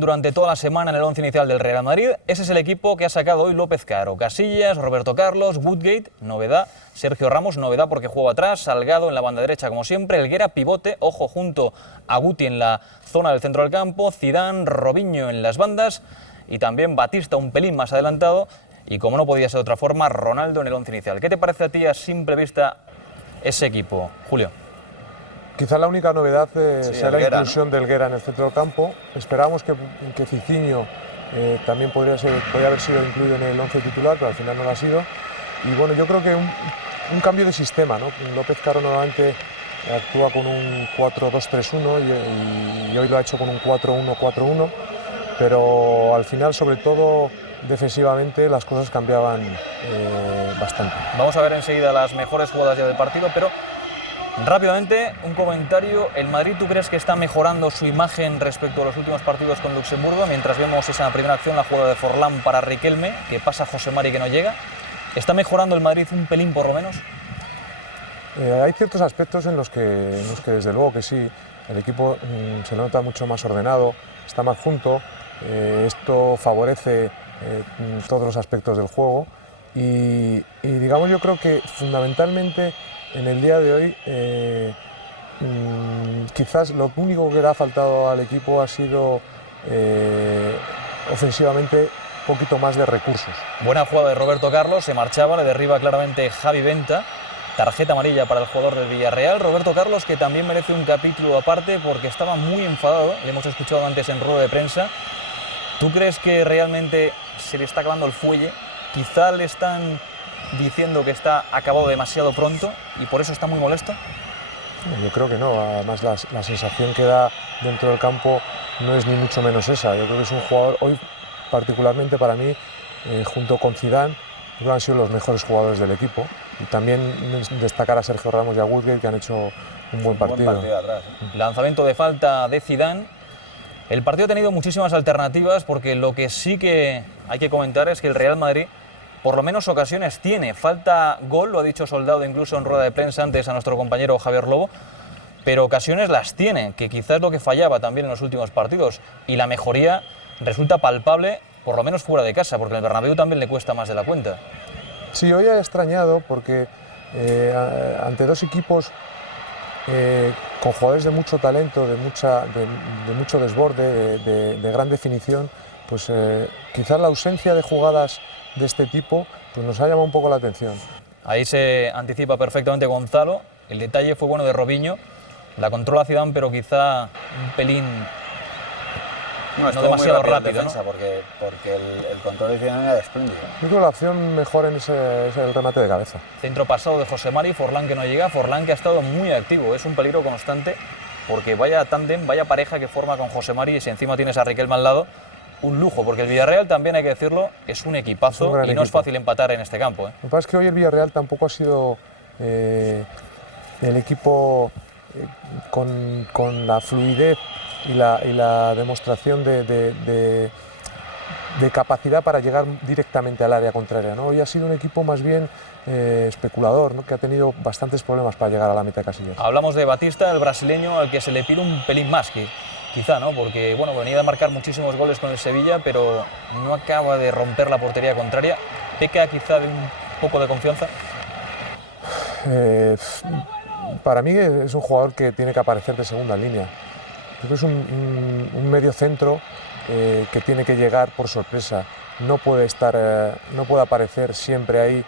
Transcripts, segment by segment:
Durante toda la semana en el once inicial del Real Madrid, ese es el equipo que ha sacado hoy López Caro. Casillas, Roberto Carlos, Woodgate, novedad, Sergio Ramos, novedad porque juega atrás, Salgado en la banda derecha como siempre, Helguera pivote, ojo junto a Guti en la zona del centro del campo, Zidane, Robinho en las bandas y también Batista un pelín más adelantado y como no podía ser de otra forma, Ronaldo en el once inicial. ¿Qué te parece a ti a simple vista ese equipo, Julio? Quizá la única novedad sea la inclusión de Helguera en el centro del campo. Esperábamos que Cicinho también podría haber sido incluido en el 11 titular, pero al final no lo ha sido. Y bueno, yo creo que un cambio de sistema, ¿no? López Caro nuevamente actúa con un 4-2-3-1 y hoy lo ha hecho con un 4-1-4-1, pero al final, sobre todo defensivamente, las cosas cambiaban bastante. Vamos a ver enseguida las mejores jugadas ya del partido, pero rápidamente, un comentario. ¿El Madrid tú crees que está mejorando su imagen respecto a los últimos partidos con Luxemburgo? Mientras vemos esa primera acción, la jugada de Forlán para Riquelme, que pasa a José Mari que no llega. ¿Está mejorando el Madrid un pelín por lo menos? Hay ciertos aspectos en los que desde luego que sí. El equipo se nota mucho más ordenado, está más junto. Esto favorece todos los aspectos del juego. Y digamos, yo creo que fundamentalmente en el día de hoy, quizás lo único que le ha faltado al equipo ha sido ofensivamente un poquito más de recursos. Buena jugada de Roberto Carlos, se marchaba, le derriba claramente Javi Benta. Tarjeta amarilla para el jugador del Villarreal. Roberto Carlos, que también merece un capítulo aparte porque estaba muy enfadado, le hemos escuchado antes en rueda de prensa. ¿Tú crees que realmente se le está acabando el fuelle? Quizá le están diciendo que está acabado demasiado pronto y por eso está muy molesto. Yo creo que no, además la sensación que da dentro del campo no es ni mucho menos esa. Yo creo que es un jugador, hoy particularmente para mí, junto con Zidane, creo que han sido los mejores jugadores del equipo. Y también destacar a Sergio Ramos y a Woodgate, que han hecho un buen partido. Atrás, Lanzamiento de falta de Zidane. El partido ha tenido muchísimas alternativas porque lo que sí que hay que comentar es que el Real Madrid por lo menos ocasiones tiene. Falta gol, lo ha dicho Soldado incluso en rueda de prensa antes a nuestro compañero Javier Lobo, pero ocasiones las tiene, que quizás es lo que fallaba también en los últimos partidos. Y la mejoría resulta palpable, por lo menos fuera de casa, porque en el Bernabéu también le cuesta más de la cuenta. Sí, hoy ha extrañado porque ante dos equipos con jugadores de mucho talento, de mucho desborde, de gran definición, pues quizás la ausencia de jugadas de este tipo pues nos ha llamado un poco la atención. Ahí se anticipa perfectamente Gonzalo. El detalle fue bueno de Robinho. La controla Zidane, pero quizá un pelín no demasiado rápido, defensa, ¿no? porque el control de Zidane era espléndido. Yo creo que la opción mejor es el remate de cabeza. Centro pasado de José Mari, Forlán que no llega, Forlán que ha estado muy activo, es un peligro constante porque vaya tándem, vaya pareja que forma con José Mari y si encima tienes a Riquelme al lado, un lujo, porque el Villarreal también hay que decirlo, es un equipazo y no equipo. Es fácil empatar en este campo. Lo que pasa es que hoy el Villarreal tampoco ha sido el equipo con la fluidez y la demostración de capacidad para llegar directamente al área contraria, ¿no? Hoy ha sido un equipo más bien especulador, ¿no? Que ha tenido bastantes problemas para llegar a la meta de casillas. Hablamos de Batista, el brasileño, al que se le pide un pelín más que quizá, ¿no? Porque bueno, venía de marcar muchísimos goles con el Sevilla, pero no acaba de romper la portería contraria. ¿Peca quizá de un poco de confianza? Para mí es un jugador que tiene que aparecer de segunda línea. Creo que es un medio centro que tiene que llegar por sorpresa. No puede aparecer siempre ahí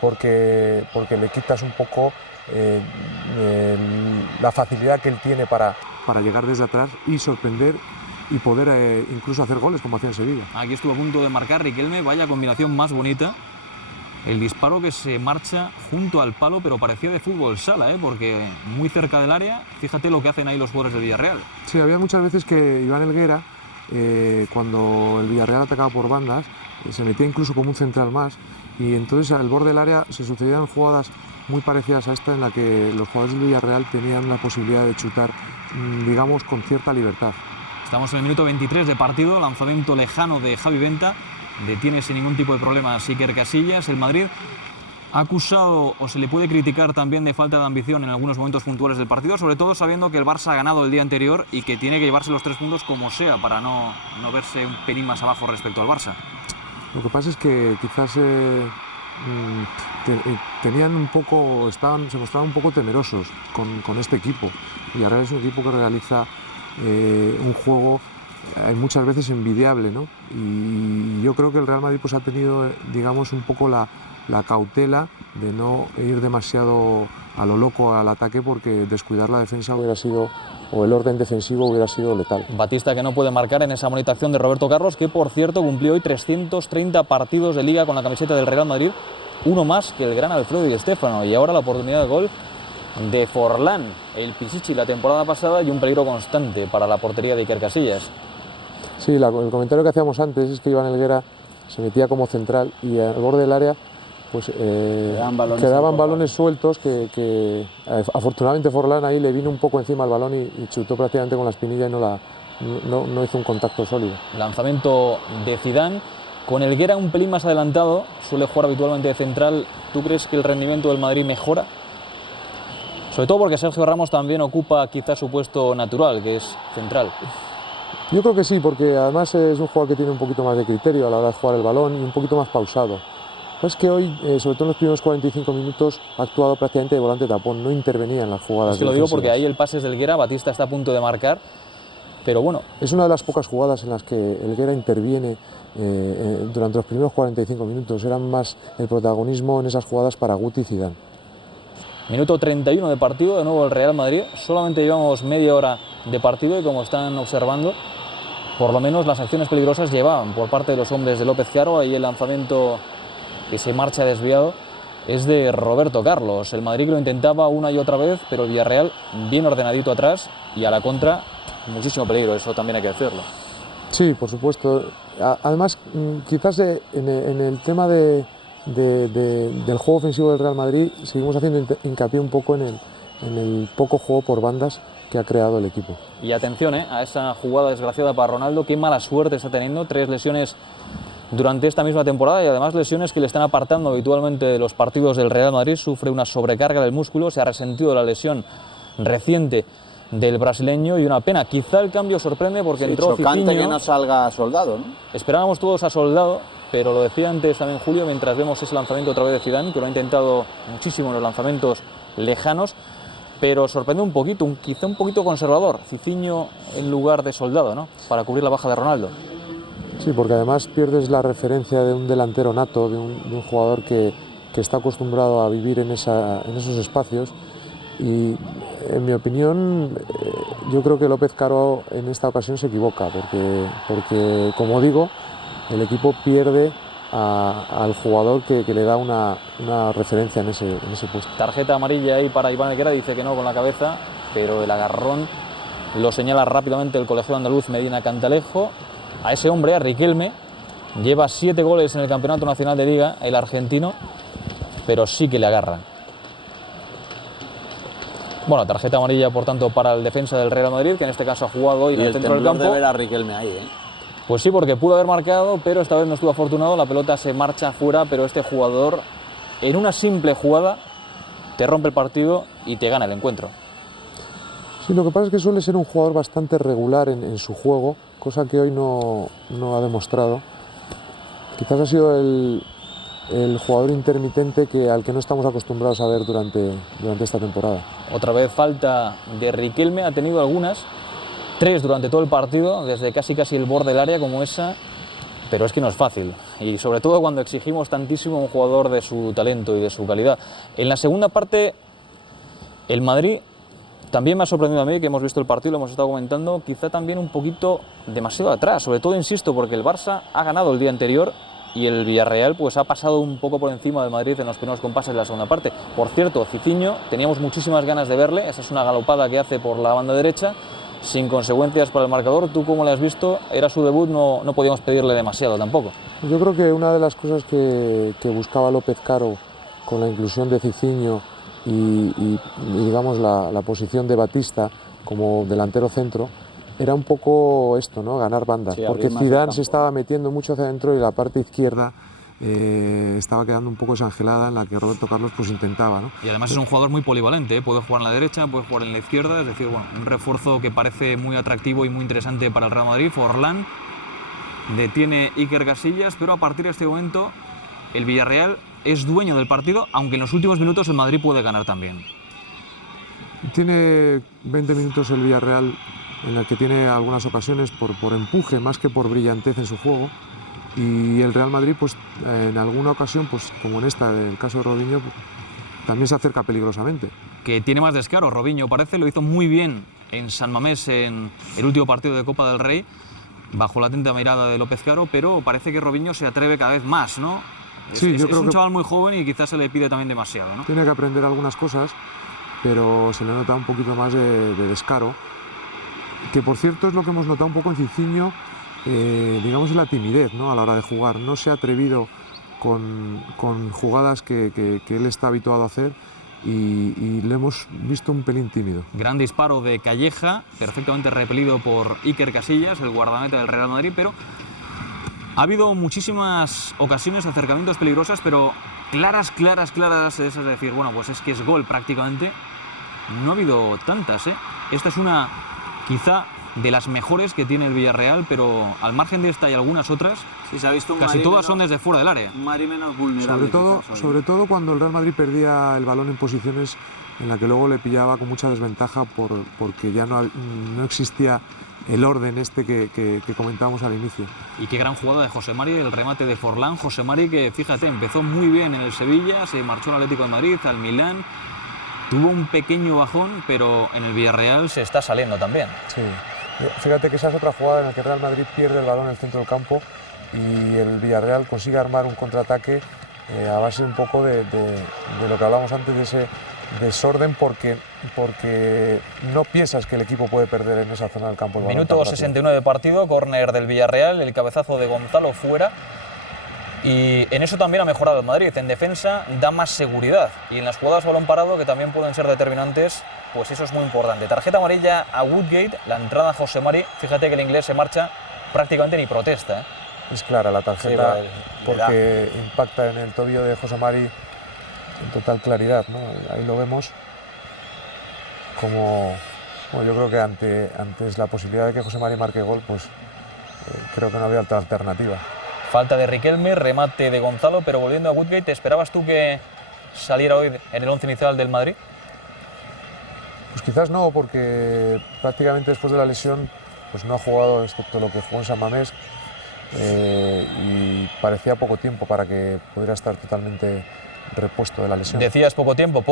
porque le quitas un poco la facilidad que él tiene para llegar desde atrás y sorprender y poder incluso hacer goles como hacía en Sevilla. Aquí estuvo a punto de marcar Riquelme, vaya combinación más bonita. El disparo que se marcha junto al palo, pero parecía de fútbol sala, porque muy cerca del área, fíjate lo que hacen ahí los jugadores del Villarreal. Sí, había muchas veces que Iván Helguera, cuando el Villarreal atacaba por bandas, se metía incluso como un central más y entonces al borde del área se sucedían jugadas muy parecidas a esta en la que los jugadores del Villarreal tenían la posibilidad de chutar, digamos, con cierta libertad. Estamos en el minuto 23 de partido, lanzamiento lejano de Javi Benta, detiene sin ningún tipo de problema a Iker Casillas. El Madrid Ha acusado o se le puede criticar también de falta de ambición en algunos momentos puntuales del partido, sobre todo sabiendo que el Barça ha ganado el día anterior y que tiene que llevarse los 3 puntos como sea para no verse un pelín más abajo respecto al Barça. Lo que pasa es que quizás tenían un poco, se mostraban un poco temerosos con este equipo. Villarreal es un equipo que realiza un juego muchas veces envidiable, ¿no? Y yo creo que el Real Madrid pues ha tenido, digamos, un poco la cautela de no ir demasiado a lo loco al ataque, porque descuidar la defensa hubiera sido, o el orden defensivo hubiera sido letal. Batista, que no puede marcar en esa amonestación de Roberto Carlos, que por cierto cumplió hoy 330 partidos de Liga con la camiseta del Real Madrid, uno más que el gran Alfredo Di Stéfano, y ahora la oportunidad de gol de Forlán, el Pichichi la temporada pasada, y un peligro constante para la portería de Iker Casillas. Sí, el comentario que hacíamos antes es que Iván Helguera se metía como central y al borde del área pues quedaban balones sueltos que afortunadamente Forlán ahí le vino un poco encima al balón y chutó prácticamente con la espinilla y no hizo un contacto sólido. Lanzamiento de Zidane, con Helguera un pelín más adelantado, suele jugar habitualmente de central. ¿Tú crees que el rendimiento del Madrid mejora? Sobre todo porque Sergio Ramos también ocupa quizás su puesto natural, que es central. Yo creo que sí, porque además es un jugador que tiene un poquito más de criterio a la hora de jugar el balón y un poquito más pausado. Es que hoy, sobre todo en los primeros 45 minutos, ha actuado prácticamente de volante tapón, no intervenía en las jugadas. Es que lo digo porque ahí el pase es de Helguera, Batista está a punto de marcar, pero bueno. Es una de las pocas jugadas en las que Helguera interviene durante los primeros 45 minutos. Era más el protagonismo en esas jugadas para Guti y Zidane. Minuto 31 de partido, de nuevo el Real Madrid. Solamente llevamos media hora de partido y, como están observando, por lo menos las acciones peligrosas llevaban por parte de los hombres de López Caro. Ahí el lanzamiento que se marcha desviado es de Roberto Carlos. El Madrid lo intentaba una y otra vez, pero el Villarreal bien ordenadito atrás y a la contra muchísimo peligro, eso también hay que decirlo. Sí, por supuesto. Además, quizás en el tema del juego ofensivo del Real Madrid seguimos haciendo hincapié un poco en el poco juego por bandas que ha creado el equipo. Y atención a esa jugada desgraciada para Ronaldo, qué mala suerte está teniendo, 3 lesiones durante esta misma temporada y además lesiones que le están apartando habitualmente de los partidos del Real Madrid. Sufre una sobrecarga del músculo, se ha resentido la lesión reciente del brasileño y una pena. Quizá el cambio sorprende porque sí, entró chocante Cicinho. Que no salga Soldado, ¿no? Esperábamos todos a Soldado, pero lo decía antes también Julio, mientras vemos ese lanzamiento otra vez de Zidane, que lo ha intentado muchísimo en los lanzamientos lejanos, pero sorprende un poquito, quizá un poquito conservador, Cicinho en lugar de Soldado, ¿no? Para cubrir la baja de Ronaldo. Sí, porque además pierdes la referencia de un delantero nato, de un jugador que está acostumbrado a vivir en esos espacios. Y en mi opinión, yo creo que López Caro en esta ocasión se equivoca, porque como digo, el equipo pierde al jugador que le da una referencia en ese puesto. Tarjeta amarilla ahí para Iván Helguera, dice que no con la cabeza, pero el agarrón lo señala rápidamente el colegiado andaluz Medina Cantalejo. A ese hombre, a Riquelme, lleva 7 goles en el Campeonato Nacional de Liga, el argentino, pero sí que le agarran. Bueno, tarjeta amarilla, por tanto, para el defensa del Real Madrid, que en este caso ha jugado hoy en el centro del campo. De ver a Riquelme ahí, Pues sí, porque pudo haber marcado, pero esta vez no estuvo afortunado, la pelota se marcha fuera, pero este jugador, en una simple jugada, te rompe el partido y te gana el encuentro. Sí, lo que pasa es que suele ser un jugador bastante regular en su juego, cosa que hoy no ha demostrado. Quizás ha sido el jugador intermitente al que no estamos acostumbrados a ver durante esta temporada. Otra vez falta de Riquelme, ha tenido algunas, 3 durante todo el partido, desde casi el borde del área como esa, pero es que no es fácil, y sobre todo cuando exigimos tantísimo a un jugador de su talento y de su calidad. En la segunda parte, el Madrid también me ha sorprendido a mí, que hemos visto el partido, lo hemos estado comentando, quizá también un poquito demasiado atrás, sobre todo, insisto, porque el Barça ha ganado el día anterior y el Villarreal pues ha pasado un poco por encima del Madrid en los primeros compases de la segunda parte. Por cierto, Cicinho, teníamos muchísimas ganas de verle, esa es una galopada que hace por la banda derecha, sin consecuencias para el marcador. ¿Tú cómo le has visto? Era su debut, no podíamos pedirle demasiado tampoco. Yo creo que una de las cosas que buscaba López Caro con la inclusión de Cicinho y digamos la posición de Batista como delantero centro, era un poco esto, ¿no? Ganar bandas, sí, porque Zidane se estaba metiendo mucho hacia adentro y la parte izquierda estaba quedando un poco desangelada, en la que Roberto Carlos pues intentaba, ¿no? Y además es un jugador muy polivalente, ¿eh? Puede jugar en la derecha, puede jugar en la izquierda, es decir, bueno, un refuerzo que parece muy atractivo y muy interesante para el Real Madrid. Forlán detiene Iker Casillas, pero a partir de este momento el Villarreal es dueño del partido, aunque en los últimos minutos el Madrid puede ganar también. Tiene 20 minutos el Villarreal en el que tiene algunas ocasiones por empuje más que por brillantez en su juego, y el Real Madrid pues en alguna ocasión, pues como en esta, el caso de Robinho, también se acerca peligrosamente. Que tiene más descaro, Robinho parece, lo hizo muy bien en San Mamés en el último partido de Copa del Rey, bajo la atenta mirada de López Caro, pero parece que Robinho se atreve cada vez más, ¿no? Sí, es un chaval muy joven y quizás se le pide también demasiado, ¿no? Tiene que aprender algunas cosas, pero se le nota un poquito más de descaro, que por cierto es lo que hemos notado un poco en Cicinho, digamos en la timidez, ¿no? A la hora de jugar. No se ha atrevido con jugadas que él está habituado a hacer, y le hemos visto un pelín tímido. Gran disparo de Calleja, perfectamente repelido por Iker Casillas, el guardameta del Real Madrid, pero ha habido muchísimas ocasiones, acercamientos peligrosos, pero claras, es decir, bueno, pues es que es gol prácticamente. No ha habido tantas, ¿eh? Esta es una, quizá, de las mejores que tiene el Villarreal, pero al margen de esta y algunas otras, sí, se ha visto casi todas son desde fuera del área. Un Madrid menos vulnerable. Sobre todo cuando el Real Madrid perdía el balón en posiciones en la que luego le pillaba con mucha desventaja porque ya no existía el orden este que comentábamos al inicio. Y qué gran jugada de José Mari, el remate de Forlán. José Mari, que fíjate, empezó muy bien en el Sevilla, se marchó al Atlético de Madrid, al Milán, tuvo un pequeño bajón, pero en el Villarreal se está saliendo también. Sí, fíjate que esa es otra jugada en la que el Real Madrid pierde el balón en el centro del campo y el Villarreal consigue armar un contraataque a base un poco de lo que hablábamos antes, de ese desorden, porque no piensas que el equipo puede perder en esa zona del campo. Minuto 69 de partido, córner del Villarreal, el cabezazo de Gonzalo fuera, y en eso también ha mejorado el Madrid. En defensa da más seguridad, y en las jugadas balón parado, que también pueden ser determinantes, pues eso es muy importante. Tarjeta amarilla a Woodgate, la entrada a José Mari. Fíjate que el inglés se marcha, prácticamente ni protesta, ¿eh? Es clara la tarjeta, sí, porque impacta en el tobillo de José Mari en total claridad, ¿no? Ahí lo vemos como, bueno, yo creo que antes la posibilidad de que José Mari marque gol, pues creo que no había otra alternativa. Falta de Riquelme, remate de Gonzalo, pero volviendo a Woodgate, ¿esperabas tú que saliera hoy en el once inicial del Madrid? Pues quizás no, porque prácticamente después de la lesión pues no ha jugado, excepto lo que jugó en San Mamés, y parecía poco tiempo para que pudiera estar totalmente repuesto de la lesión. Decías poco tiempo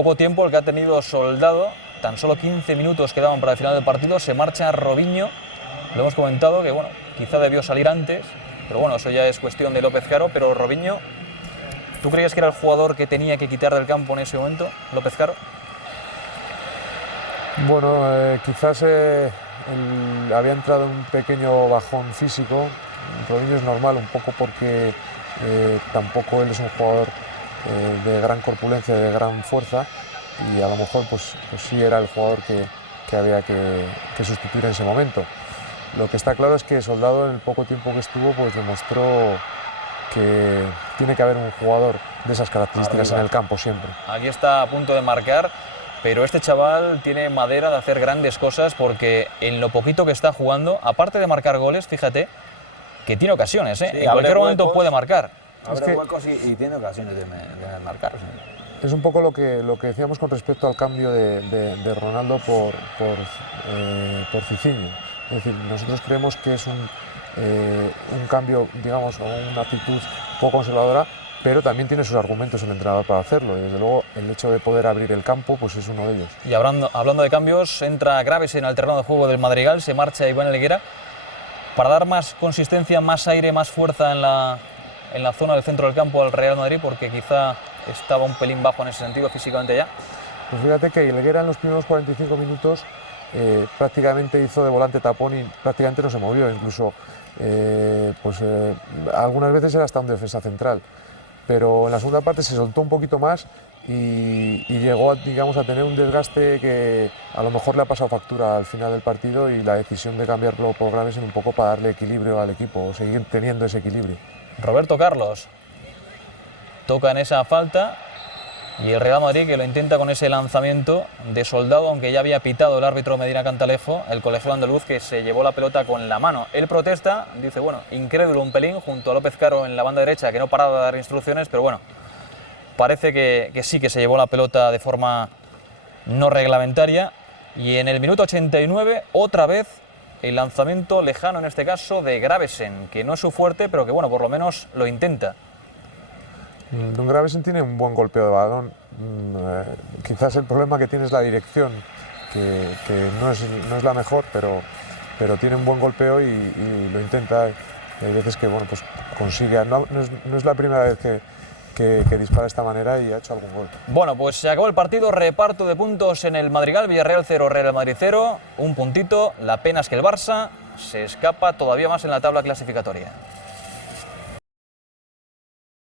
el que ha tenido Soldado. Tan solo 15 minutos quedaban para el final del partido, se marcha Robinho. Lo hemos comentado que bueno, quizá debió salir antes, pero bueno, eso ya es cuestión de López Caro. Pero Robinho, ¿tú creías que era el jugador que tenía que quitar del campo en ese momento, López Caro? Bueno, quizás había entrado en un pequeño bajón físico. Robinho es normal, un poco porque tampoco él es un jugador de gran corpulencia, de gran fuerza, y a lo mejor pues sí era el jugador que había que sustituir en ese momento. Lo que está claro es que Soldado, en el poco tiempo que estuvo, pues demostró que tiene que haber un jugador de esas características en el campo siempre. Aquí está a punto de marcar, pero este chaval tiene madera de hacer grandes cosas, porque en lo poquito que está jugando, aparte de marcar goles, fíjate que tiene ocasiones, ¿eh? Sí, en cualquier momento puede marcar. Abre huecos y tiene ocasiones de marcar. Sí. Es un poco lo que decíamos con respecto al cambio de Ronaldo por Cicinho. Es decir, nosotros creemos que es un cambio, digamos, o una actitud poco conservadora, pero también tiene sus argumentos el entrenador para hacerlo, y desde luego el hecho de poder abrir el campo pues es uno de ellos. Y hablando de cambios, entra Graves en el terreno de juego del Madrigal, se marcha Iván Helguera para dar más consistencia, más aire, más fuerza en la zona del centro del campo al Real Madrid, porque quizá estaba un pelín bajo en ese sentido físicamente ya. Pues fíjate que Helguera en los primeros 45 minutos prácticamente hizo de volante tapón y prácticamente no se movió, incluso algunas veces era hasta un defensa central, pero en la segunda parte se soltó un poquito más y llegó digamos, a tener un desgaste que a lo mejor le ha pasado factura al final del partido, y la decisión de cambiarlo por Graves en un poco para darle equilibrio al equipo, o seguir teniendo ese equilibrio. Roberto Carlos. toca en esa falta. Y el Real Madrid que lo intenta con ese lanzamiento de Soldado, aunque ya había pitado el árbitro Medina Cantalejo, el colegiado andaluz, que se llevó la pelota con la mano. Él protesta, dice, bueno, incrédulo un pelín, junto a López Caro en la banda derecha, que no paraba de dar instrucciones, pero bueno, parece que sí que se llevó la pelota de forma no reglamentaria. Y en el minuto 89, otra vez, el lanzamiento lejano, en este caso, de Gravesen, que no es su fuerte, pero que bueno, por lo menos lo intenta. Don Gravesen tiene un buen golpeo de balón. Quizás el problema que tiene es la dirección, que no es la mejor, pero tiene un buen golpeo y lo intenta. Hay veces que bueno, pues consigue. No es la primera vez que dispara de esta manera y ha hecho algún gol. Bueno, pues se acabó el partido, reparto de puntos en el Madrigal, Villarreal 0, Real Madrid 0, un puntito. La pena es que el Barça se escapa todavía más en la tabla clasificatoria.